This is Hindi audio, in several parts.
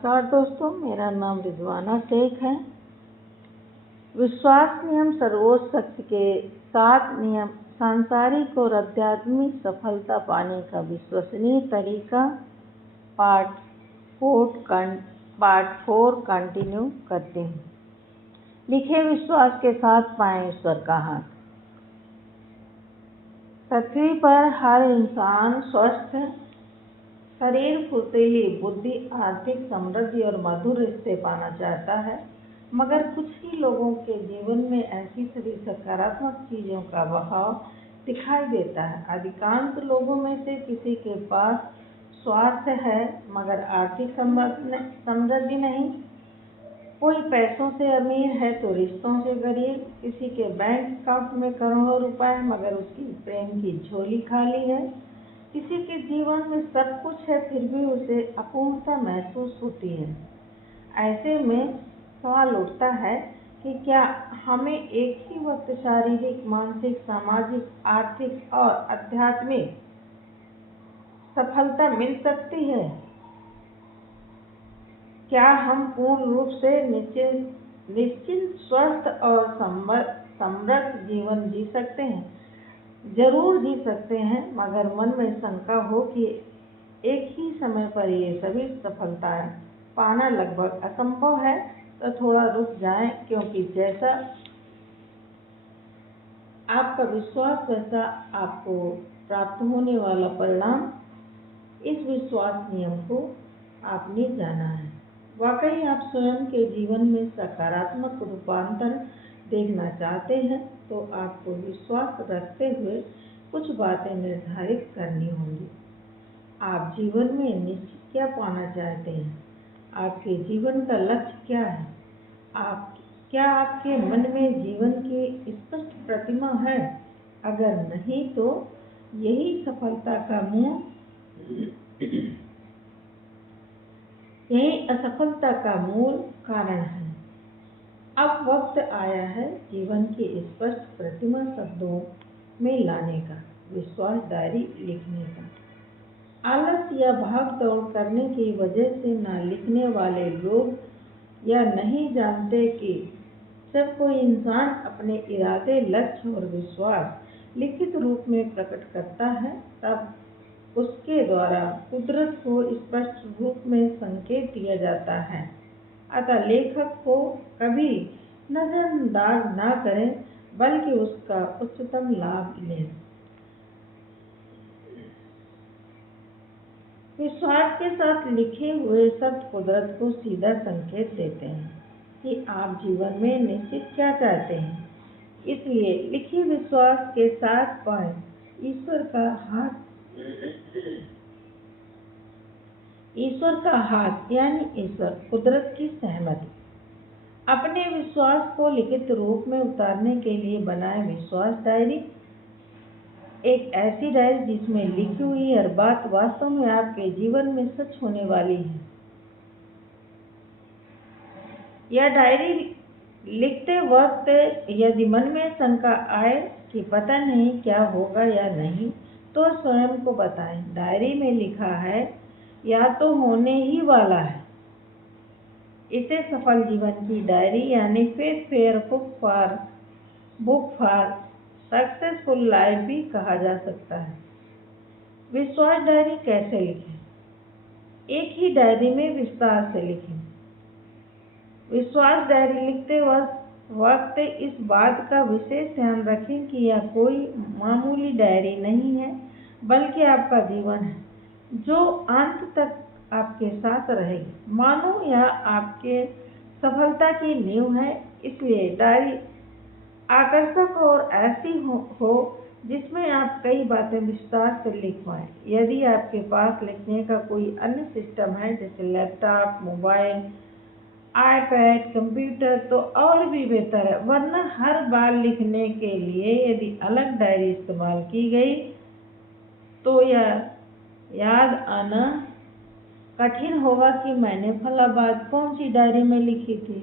नमस्कार दोस्तों, मेरा नाम रिजवाना शेख है। विश्वास नियम सर्वोच्च शक्ति के 7 नियम सांसारिक और आध्यात्मिक सफलता पाने का विश्वसनीय तरीका पार्ट 4 कंटिन्यू करते हैं। लिखे विश्वास के साथ पाएं ईश्वर का हाथ। पृथ्वी पर हर इंसान स्वस्थ शरीर, फुर्तीली बुद्धि, आर्थिक समृद्धि और मधुर रिश्ते पाना चाहता है, मगर कुछ ही लोगों के जीवन में ऐसी सभी सकारात्मक चीज़ों का बहाव दिखाई देता है। अधिकांश लोगों में से किसी के पास स्वास्थ्य है मगर आर्थिक समृद्धि नहीं। कोई पैसों से अमीर है तो रिश्तों से गरीब। किसी के बैंक अकाउंट में करोड़ों रुपए है मगर उसकी प्रेम की झोली खाली है। किसी के जीवन में सब कुछ है फिर भी उसे अपूर्णता महसूस होती है। ऐसे में सवाल उठता है कि क्या हमें एक ही वक्त शारीरिक, मानसिक, सामाजिक, आर्थिक और आध्यात्मिक सफलता मिल सकती है? क्या हम पूर्ण रूप से निश्चिंत, स्वस्थ और समृद्ध जीवन जी सकते हैं? जरूर जी सकते हैं, मगर मन में शंका हो कि एक ही समय पर ये सभी सफलताएं पाना लगभग असंभव है, तो थोड़ा रुक जाएं, क्योंकि जैसा आपका विश्वास वैसा आपको प्राप्त होने वाला परिणाम। इस विश्वास नियम को आपने जाना है। वाकई आप स्वयं के जीवन में सकारात्मक रूपांतर देखना चाहते हैं तो आपको विश्वास रखते हुए कुछ बातें निर्धारित करनी होंगी। आप जीवन में निश्चित क्या पाना चाहते हैं? आपके जीवन का लक्ष्य क्या है? क्या आपके मन में जीवन की स्पष्ट प्रतिमा है? अगर नहीं तो यही असफलता का मूल कारण है। अब वक्त आया है जीवन की स्पष्ट प्रतिमा शब्दों में लाने का, विश्वास डायरी लिखने का। आलस या भाग दौड़ करने की वजह से न लिखने वाले लोग या नहीं जानते कि जब कोई इंसान अपने इरादे, लक्ष्य और विश्वास लिखित रूप में प्रकट करता है तब उसके द्वारा कुदरत को स्पष्ट रूप में संकेत दिया जाता है। अतः लेखक को कभी नजरअंदाज न करें, बल्कि उसका उच्चतम लाभ लें। विश्वास के साथ लिखे हुए शब्द कुदरत को सीधा संकेत देते हैं कि आप जीवन में निश्चित क्या चाहते हैं। इसलिए लिखिए विश्वास के साथ पाएं ईश्वर का हाथ यानी ईश्वर, कुदरत की सहमति। अपने विश्वास को लिखित रूप में उतारने के लिए बनाए विश्वास डायरी। एक ऐसी डायरी जिसमें लिखी हुई हर बात वास्तव में आपके जीवन में सच होने वाली है। यह डायरी लिखते वक्त यदि मन में शंका आए कि पता नहीं क्या होगा या नहीं, तो स्वयं को बताएं, डायरी में लिखा है या तो होने ही वाला है। इसे सफल जीवन की डायरी यानी fair book for successful life भी कहा जा सकता है। विश्वास डायरी कैसे लिखें? एक ही डायरी में विस्तार से लिखें। विश्वास डायरी लिखते वक्त इस बात का विशेष ध्यान रखें कि यह कोई मामूली डायरी नहीं है, बल्कि आपका जीवन है जो अंत तक आपके साथ रहेगी। मानो यह आपके सफलता की नींव है। इसलिए डायरी आकर्षक और ऐसी हो जिसमें आप कई बातें विस्तार से लिख पाएं। यदि आपके पास लिखने का कोई अन्य सिस्टम है जैसे लैपटॉप, मोबाइल, आईपैड, कंप्यूटर, तो और भी बेहतर है, वरना हर बार लिखने के लिए यदि अलग डायरी इस्तेमाल की गई तो यह याद आना कठिन होगा कि मैंने फला बात कौन सी डायरी में लिखी थी।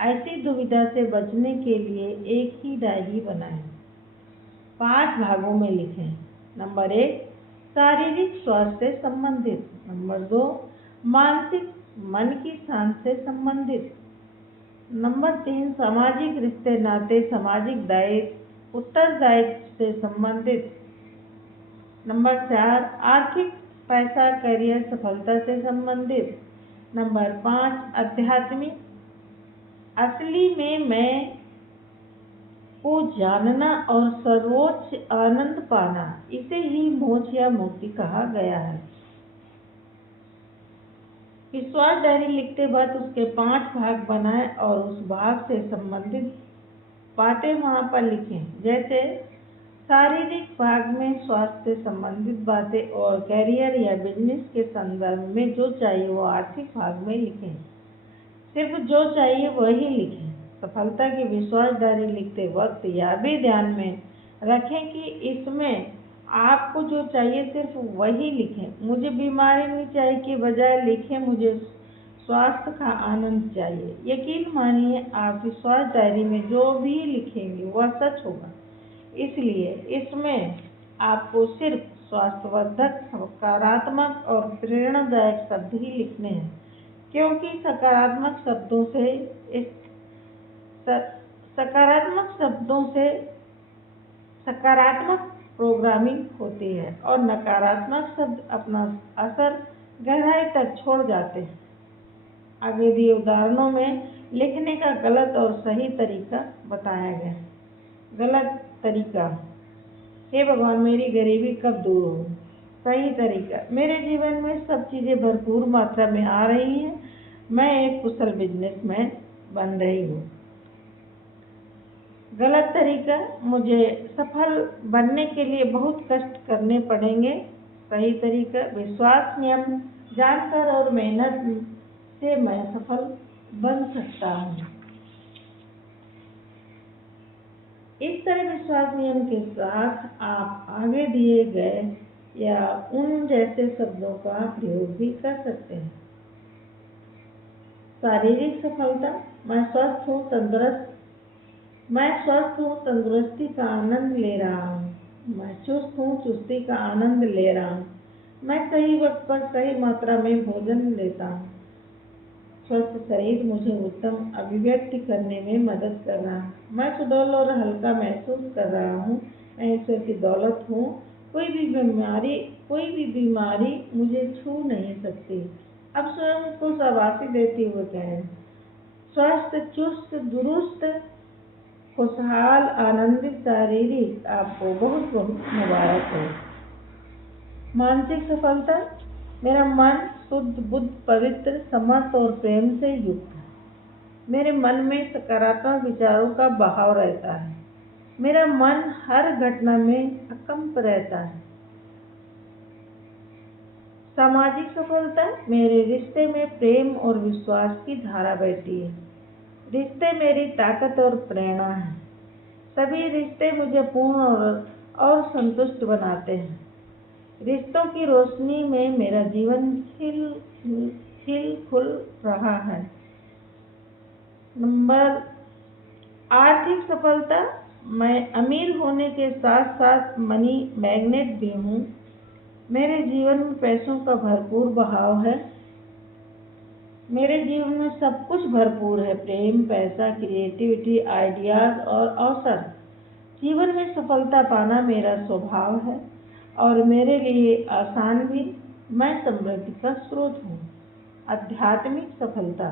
ऐसी दुविधा से बचने के लिए एक ही डायरी बनाएं। 5 भागों में लिखें। नंबर 1, शारीरिक स्वास्थ्य से संबंधित। नंबर 2, मानसिक मन की शांति से संबंधित। नंबर 3, सामाजिक रिश्ते नाते सामाजिक दायित्व उत्तरदायित्व से संबंधित। नंबर 4, आर्थिक पैसा करियर सफलता से संबंधित। नंबर 5, आध्यात्मिक असली में मैं को जानना और सर्वोच्च आनंद पाना, इसे ही मोक्ष या मुक्ति कहा गया है। विश्वास डायरी लिखते वक्त उसके 5 भाग बनाएं और उस भाग से संबंधित बातें वहां पर लिखें। जैसे शारीरिक भाग में स्वास्थ्य से संबंधित बातें और कैरियर या बिजनेस के संदर्भ में जो चाहिए वो आर्थिक भाग में लिखें। सिर्फ जो चाहिए वही लिखें। सफलता की विश्वास डायरी लिखते वक्त यह भी ध्यान में रखें कि इसमें आपको जो चाहिए सिर्फ वही लिखें। मुझे बीमारी नहीं चाहिए की बजाय लिखें मुझे स्वास्थ्य का आनंद चाहिए। यकीन मानिए आप विश्वास डायरी में जो भी लिखेंगे वह सच होगा। इसलिए इसमें आपको सिर्फ स्वास्थ्यवर्धक, सकारात्मक और प्रेरणादायक शब्द ही लिखने हैं, क्योंकि सकारात्मक शब्दों से सकारात्मक प्रोग्रामिंग होती है और नकारात्मक शब्द अपना असर गहराई तक छोड़ जाते हैं। आगे दिए उदाहरणों में लिखने का गलत और सही तरीका बताया गया। गलत तरीका, हे भगवान मेरी गरीबी कब दूर हो। सही तरीका, मेरे जीवन में सब चीज़ें भरपूर मात्रा में आ रही हैं, मैं एक कुशल बिजनेसमैन बन रही हूँ। गलत तरीका, मुझे सफल बनने के लिए बहुत कष्ट करने पड़ेंगे। सही तरीका, विश्वास नियम जानकर और मेहनत से मैं सफल बन सकता हूँ। इस तरह विश्वास नियम के साथ आप आगे दिए गए या उन जैसे शब्दों का प्रयोग भी कर सकते हैं। शारीरिक सफलता, मैं स्वस्थ हूँ, तंदुरुस्ती का आनंद ले रहा हूँ। मैं चुस्त हूँ, चुस्ती का आनंद ले रहा हूँ। मैं सही वक्त पर सही मात्रा में भोजन लेता हूँ। स्वस्थ शरीर मुझे उत्तम अभिव्यक्ति करने में मदद कर रहा है। मैं सुडौल और हल्का महसूस कर रहा हूँ। मैं ईश्वर की दौलत हूँ। कोई भी बीमारी मुझे छू नहीं सकती। अब स्वयं को शाबाशी देते हुए कहें, स्वस्थ, चुस्त, दुरुस्त, खुशहाल, आनंदित शारीरिक आपको बहुत बहुत मुबारक हो। मानसिक सफलता, मेरा मन शुद्ध, बुद्ध, पवित्र, समर्थ और प्रेम से युक्त है। मेरे मन में सकारात्मक विचारों का बहाव रहता है। मेरा मन हर घटना में अकंप रहता है। सामाजिक सफलता, मेरे रिश्ते में प्रेम और विश्वास की धारा बहती है। रिश्ते मेरी ताकत और प्रेरणा है। सभी रिश्ते मुझे पूर्ण और संतुष्ट बनाते हैं। रिश्तों की रोशनी में मेरा जीवन खिल खुल रहा है। नंबर आर्थिक सफलता, मैं अमीर होने के साथ साथ मनी मैग्नेट भी हूँ। मेरे जीवन में पैसों का भरपूर बहाव है। मेरे जीवन में सब कुछ भरपूर है, प्रेम, पैसा, क्रिएटिविटी, आइडियाज और अवसर। जीवन में सफलता पाना मेरा स्वभाव है और मेरे लिए आसान भी। मैं समृद्धि का स्रोत हूँ। आध्यात्मिक सफलता,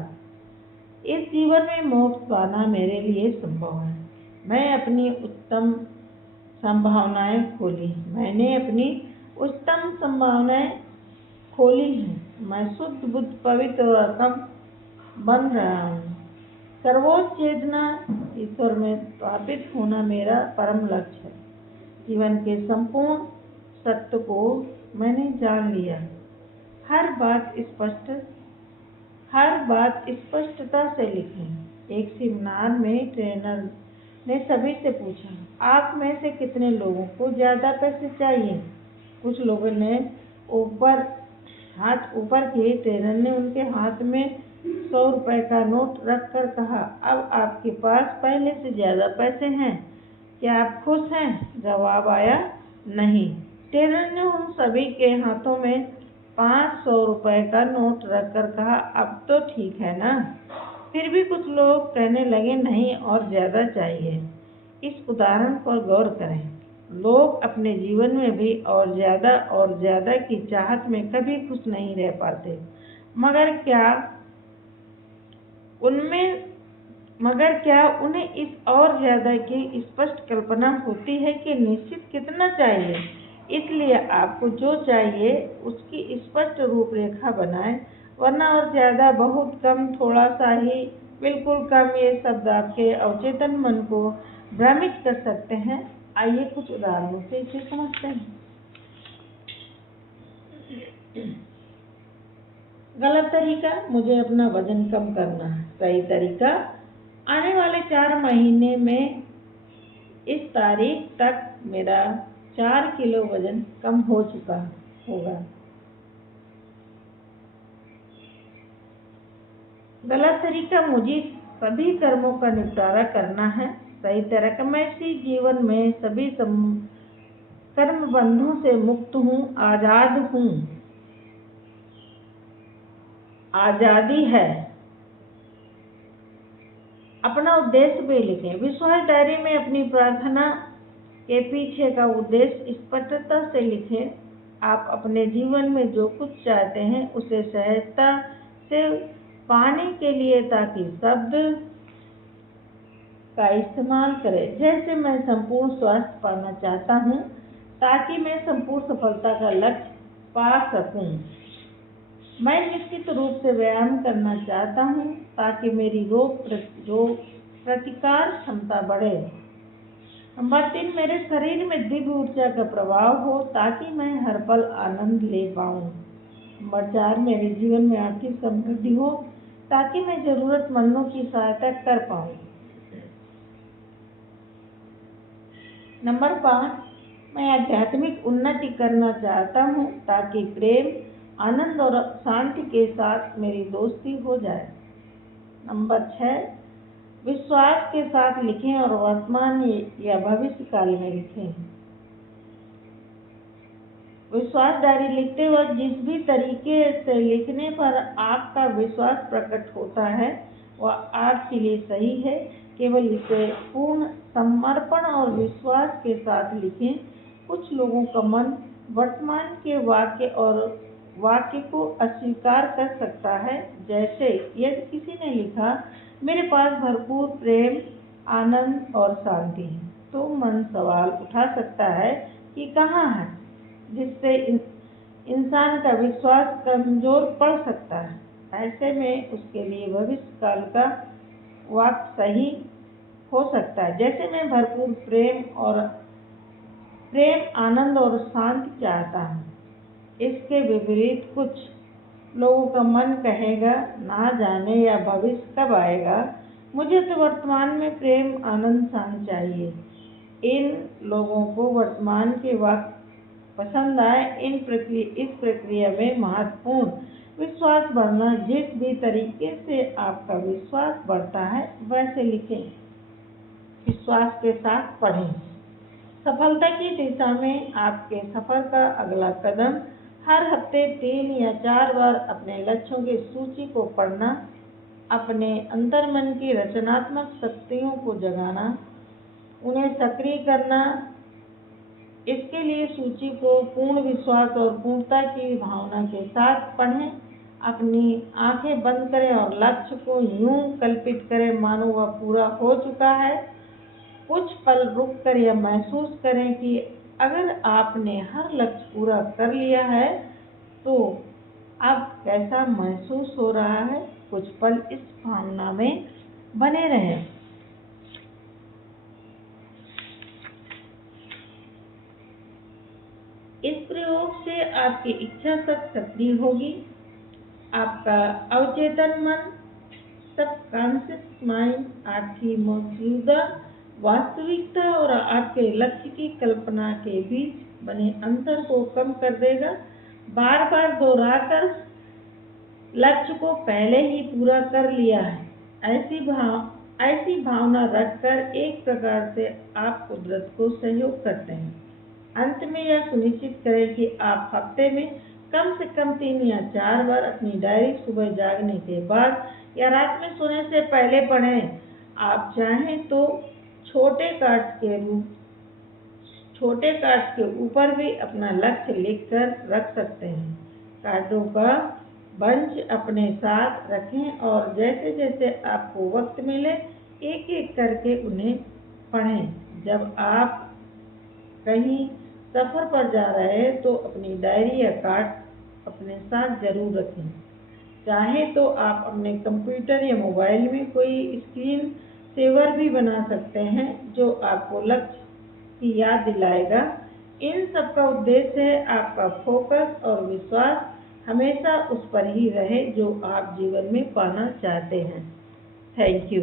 इस जीवन में मोक्ष पाना मेरे लिए संभव है। मैंने अपनी उच्चतम संभावनाएं खोली हैं। मैं शुद्ध, बुद्ध, पवित्र और अकम बन रहा हूँ। सर्वोच्च चेतना, ईश्वर में स्थापित होना मेरा परम लक्ष्य है। जीवन के संपूर्ण सत्य को मैंने जान लिया। हर बात स्पष्टता से लिखें। एक सेमिनार में ट्रेनर ने सभी से पूछा, आप में से कितने लोगों को ज़्यादा पैसे चाहिए? कुछ लोगों ने हाथ ऊपर किए। ट्रेनर ने उनके हाथ में 100 रुपए का नोट रखकर कहा, अब आपके पास पहले से ज़्यादा पैसे हैं, क्या आप खुश हैं? जवाब आया, नहीं। ट्रेनर ने उन सभी के हाथों में 500 रुपए का नोट रखकर कहा, अब तो ठीक है ना। फिर भी कुछ लोग कहने लगे, नहीं और ज़्यादा चाहिए। इस उदाहरण पर गौर करें। लोग अपने जीवन में भी और ज़्यादा की चाहत में कभी खुश नहीं रह पाते। मगर क्या उन्हें इस और ज़्यादा की स्पष्ट कल्पना होती है कि निश्चित कितना चाहिए? इसलिए आपको जो चाहिए उसकी स्पष्ट रूपरेखा बनाएं, वरना और ज़्यादा, बहुत कम, थोड़ा सा ही, बिल्कुल कम, ये शब्द आपके अवचेतन मन को भ्रमित कर सकते हैं। आइए कुछ उदाहरणों से इसे समझते हैं। गलत तरीका, मुझे अपना वजन कम करना है। सही तरीका, आने वाले 4 महीने में इस तारीख तक मेरा 4 किलो वजन कम हो चुका होगा। गलत तरीका, मुझे सभी कर्मों का निपटारा करना है। सही तरीका, मैं इसी जीवन में सभी कर्म बंधों से मुक्त हूँ, आजाद हूँ, आजादी है। अपना उद्देश्य भी लिखें। विश्वास डायरी में अपनी प्रार्थना के पीछे का उद्देश्य स्पष्टता से लिखें। आप अपने जीवन में जो कुछ चाहते हैं उसे सहजता से पाने के लिए ताकि शब्द का इस्तेमाल करें। जैसे मैं संपूर्ण स्वास्थ्य पाना चाहता हूँ ताकि मैं संपूर्ण सफलता का लक्ष्य पा सकूं। मैं निश्चित रूप से व्यायाम करना चाहता हूँ ताकि मेरी रोग प्रतिकार क्षमता बढ़े। नंबर 3, मेरे शरीर में दिव्य ऊर्जा का प्रभाव हो ताकि मैं हर पल आनंद ले पाऊँ। नंबर 4, मेरे जीवन में आर्थिक समृद्धि हो ताकि मैं जरूरतमंदों की सहायता कर पाऊँ। नंबर 5, मैं आध्यात्मिक उन्नति करना चाहता हूँ ताकि प्रेम, आनंद और शांति के साथ मेरी दोस्ती हो जाए। नंबर 6, विश्वास के साथ लिखें और वर्तमान या भविष्य काल में लिखें। विश्वास डायरी लिखते वक्त जिस भी तरीके से लिखने पर आपका विश्वास प्रकट होता है वह आपके लिए सही है। केवल इसे पूर्ण समर्पण और विश्वास के साथ लिखें। कुछ लोगों का मन वर्तमान के वाक्य को अस्वीकार कर सकता है। जैसे यदि किसी ने लिखा, मेरे पास भरपूर प्रेम, आनंद और शांति है, तो मन सवाल उठा सकता है कि कहाँ है, जिससे इंसान का विश्वास कमजोर पड़ सकता है। ऐसे में उसके लिए भविष्य काल का वाक्य सही हो सकता है, जैसे मैं भरपूर प्रेम, आनंद और शांति चाहता हूँ। इसके विपरीत कुछ लोगों का मन कहेगा, ना जाने यह भविष्य कब आएगा, मुझे तो वर्तमान में प्रेम, आनंद, शांति चाहिए। इन लोगों को वर्तमान के वाक्य पसंद आए। इस प्रक्रिया में महत्वपूर्ण विश्वास बढ़ना। जिस भी तरीके से आपका विश्वास बढ़ता है वैसे लिखें। विश्वास के साथ पढ़ें। सफलता की दिशा में आपके सफर का अगला कदम, हर हफ्ते 3 या 4 बार अपने लक्ष्यों की सूची को पढ़ना, अपने अंतर्मन की रचनात्मक शक्तियों को जगाना, उन्हें सक्रिय करना। इसके लिए सूची को पूर्ण विश्वास और पूर्णता की भावना के साथ पढ़ें। अपनी आंखें बंद करें और लक्ष्य को यूं कल्पित करें मानो वह पूरा हो चुका है। कुछ पल रुक कर यह महसूस करें कि अगर आपने हर लक्ष्य पूरा कर लिया है तो अब कैसा महसूस हो रहा है। कुछ पल इस भावना में बने रहें। इस प्रयोग से आपकी इच्छा शक्ति सक्रिय होगी। आपका अवचेतन मन, सबकॉन्शियस माइंड, आपकी मौजूदा वास्तविकता और आपके लक्ष्य की कल्पना के बीच बने अंतर को कम कर देगा। बार बार दोहराकर लक्ष्य को पहले ही पूरा कर लिया है, ऐसी भावना रखकर एक प्रकार से आप कुदरत को सहयोग करते हैं। अंत में यह सुनिश्चित करें कि आप हफ्ते में कम से कम 3 या 4 बार अपनी डायरी सुबह जागने के बाद या रात में सोने से पहले पढ़ें। आप चाहें तो छोटे कार्ड्स के ऊपर भी अपना लक्ष्य लिखकर रख सकते हैं। कार्डों का बंच अपने साथ रखें और जैसे जैसे आपको वक्त मिले एक एक करके उन्हें पढ़ें। जब आप कहीं सफ़र पर जा रहे हैं तो अपनी डायरी या कार्ड अपने साथ जरूर रखें। चाहे तो आप अपने कंप्यूटर या मोबाइल में कोई स्क्रीन सेवर भी बना सकते हैं जो आपको लक्ष्य की याद दिलाएगा। इन सब का उद्देश्य है आपका फोकस और विश्वास हमेशा उस पर ही रहे जो आप जीवन में पाना चाहते हैं। Thank you.